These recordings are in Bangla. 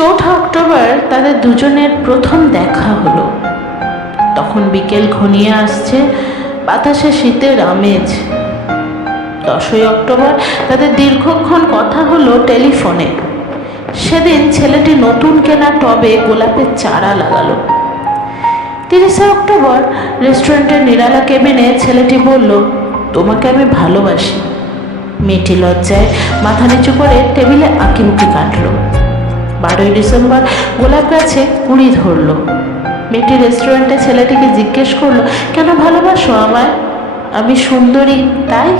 4 অক্টোবর তাদের দুজনের প্রথম দেখা হলো। তখন বিকেল ঘনিয়ে আসছে, বাতাসে শীতের আমেজ। 10 অক্টোবর তাদের দীর্ঘক্ষণ কথা হলো টেলিফোনে। সেদিন ছেলেটি নতুন কেনা টবে গোলাপের চারা লাগালো। 30 অক্টোবর রেস্টুরেন্টের নিরালা কেবিনে ছেলেটি বলল, তোমাকে আমি ভালোবাসি। মেয়েটি লজ্জায় মাথা নিচু করে টেবিলে আঁকিবুকি কাটল। 12 ডিসেম্বর গোলাপ গাছে কুড়ি ধরল। মেয়েটি রেস্টুরেন্টে ছেলেটিকে জিজ্ঞেস করলো, কেন ভালোবাসো আমায়? আমি সুন্দরী তাই?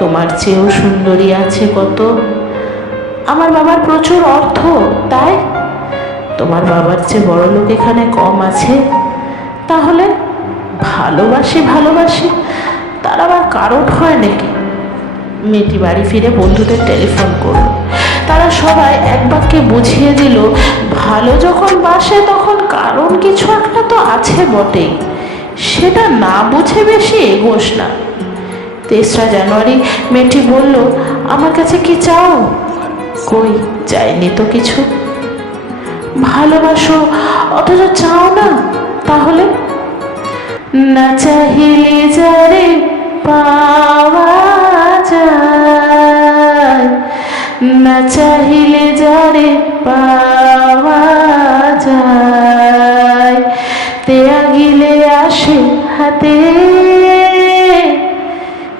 তোমার চেয়েও সুন্দরী আছে কত। আমার বাবার প্রচুর অর্থ তাই? তোমার বাবার চেয়ে বড় লোক এখানে কম আছে। তাহলে ভালোবাসি ভালোবাসি তার আবার কারণ হয় নাকি? মেয়েটি বাড়ি ফিরে বন্ধুদের টেলিফোন করল। তারা সবাই এক বাক্যে বুঝিয়ে দিল, ভালো যখন বাসে তখন কারণ কিছু একটা তো আছে বটেই, সেটা না বুঝে বেশি এগোস না। 23 জানুয়ারি মেয়েটি বলল, আমার কাছে কি চাও? কই চাইনি তো কিছু। ভালোবাসো অথচ চাও না? তাহলে না চাহিলে যারে পাওয়া যায়, না চাহিলে যারে পাওয়া যায়, তেয়া গিলে আসে হাতে।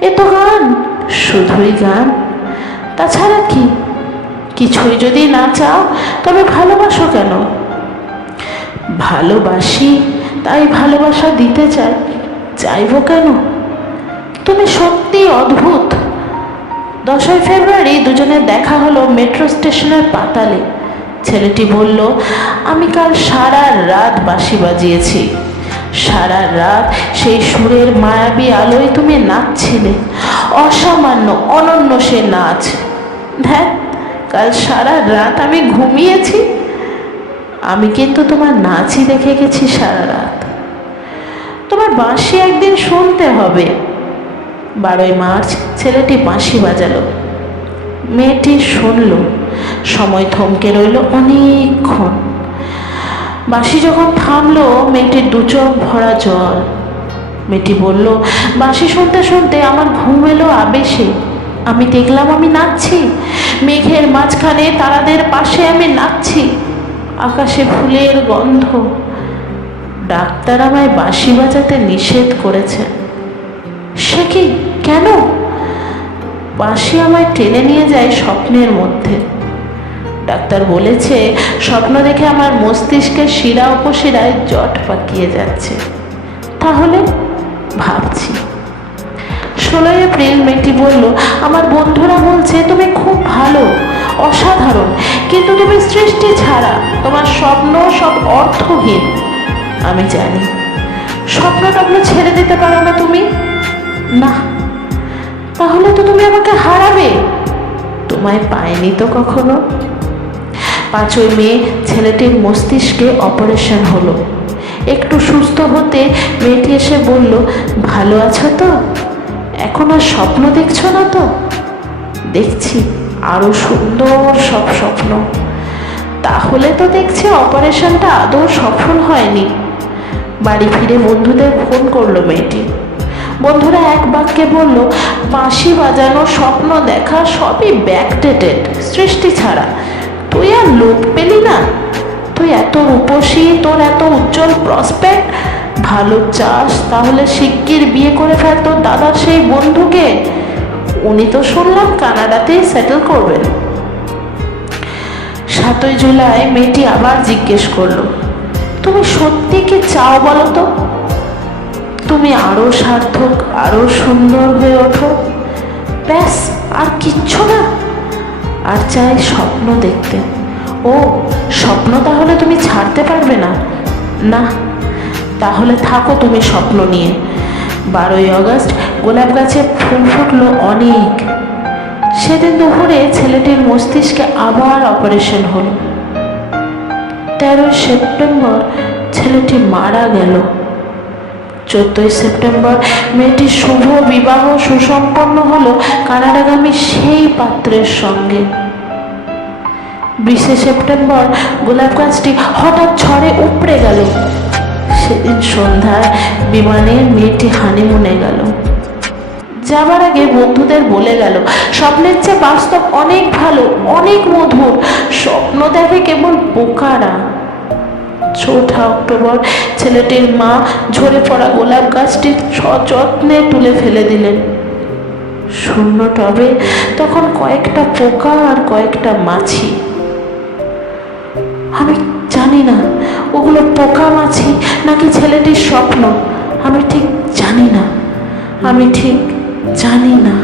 এ তো গান, শুধুই গান, তাছাড়া কি? কিছুই যদি না চাও তবে ভালোবাসো কেন? ভালোবাসি তাই ভালোবাসা দিতে চাই, চাইবো কেন? তুমি সত্যি অদ্ভুত। 10 ফেব্রুয়ারি দুজনের দেখা হলো মেট্রো স্টেশনের পাতালে। ছেলেটি বলল, আমি কাল সারা রাত বাঁশি বাজিয়েছি। সারা রাত সেই সুরের মায়াবী আলোয় তুমি নাচছিলে। অসামান্য অনন্য সে নাচ। ধ্যাত, কাল সারা রাত আমি ঘুমিয়েছি। আমি কিন্তু তোমার নাচই দেখে গেছি সারা রাত। তোমার বাঁশি একদিন শুনতে হবে। 12 মার্চ ছেলেটি বাঁশি বাজালো। মেয়েটি শুনল। সময় থমকে রইল অনেকক্ষণ। বাঁশি যখন থামলো, মেয়েটির দু চোখ ভরা জল। মেয়েটি বলল, বাঁশি শুনতে শুনতে আমার ঘুম এলো আবেশে। আমি দেখলাম আমি নাচছি, মেঘের মাঝখানে তারাদের পাশে আমি নাচছি। আকাশে ফুলের গন্ধ। ডাক্তার আমায় বাঁশি বাজাতে নিষেধ করেছে। সে কি, কেন? বাঁশি আমায় টেনে নিয়ে যায় স্বপ্নের মধ্যে। ডাক্তার বলেছে, স্বপ্ন দেখে আমার মস্তিষ্কের শিরা উপশিরায় জট পাকিয়ে যাচ্ছে। তাহলে ভাবছি। 16 এপ্রিল মেয়েটি বলল, আমার বন্ধুরা বলছে তুমি খুব ভালো, অসাধারণ, কিন্তু তুমি সৃষ্টি ছাড়া, তোমার স্বপ্ন সব অর্থহীন। আমি জানি। স্বপ্ন টপ্ন ছেড়ে দিতে পারো না তুমি? না। তাহলে তো তুমি আমাকে হারাবে। তোমায় পাইনি তো কখনো। 5 মে ছেলেটির মস্তিষ্কে অপারেশন হলো। একটু সুস্থ হতে মেয়েটি এসে বলল, ভালো আছো তো? এখন আর স্বপ্ন দেখছো না তো? দেখছি আরো সুন্দর সব স্বপ্ন। তাহলে তো দেখছি অপারেশনটা আদৌ সফল হয়নি। বাড়ি ফিরে বন্ধুদের ফোন করলো মেয়েটি। বন্ধুরা এক বাক্যে বলল, বাঁশি বাজানো, স্বপ্ন দেখা সবই ব্যাকডেটেড, সৃষ্টি ছাড়া। তুই আর লোক পেলি না? তুই এত রূপসী, তোর এত উজ্জ্বল প্রসপেক্ট, ভালো চাস, তাহলে শিগগির বিয়ে করে ফেল তোর দাদার সেই বন্ধুকে। উনি তো শুনলাম কানাডাতেই সেটেল করবেন। 7 জুলাই মেয়েটি আবার জিজ্ঞেস করলো, তুমি সত্যি কি চাও বলো তো? তুমি আরো সার্থক, আরো সুন্দর হয়ে ওঠো, ব্যাস, আর কিচ্ছু না? আর চাই স্বপ্ন দেখতে। ও, স্বপ্ন তাহলে তুমি ছাড়তে পারবে না? না। তাহলে থাকো তুমি স্বপ্ন নিয়ে। 12 আগস্ট গোলাপ গাছে ফুল ফুটলো অনেক। সেদিন দুপুরে ছেলেটির মস্তিষ্কে আবার অপারেশন হলো। 13 সেপ্টেম্বর ছেলেটি মারা গেল। 14 সেপ্টেম্বর মেয়েটির শুভ বিবাহ সুসম্পন্ন হলো কানাডাগামী সেই পাত্রের সঙ্গে। 20 সেপ্টেম্বর গোলাপ গাছটি হঠাৎ ঝড়ে উপড়ে গেল। সেদিন সন্ধ্যায় বিমানে মেয়েটি হানিমুনে গেল। যাবার আগে বন্ধুদের বলে গেল, স্বপ্নের চেয়ে বাস্তব অনেক ভালো, অনেক মধুর। স্বপ্ন দেখে কেবল বোকারা। 4 অক্টোবর ছেলেটির মা ঝরে পড়া গোলাপ গাছটি সযত্নে তুলে ফেলে দিলেন। শূন্য টবে তখন কয়েকটা পোকা আর কয়েকটা মাছি। আমি জানি না ওগুলো পোকা মাছি নাকি ছেলেটির স্বপ্ন। আমি ঠিক জানি না।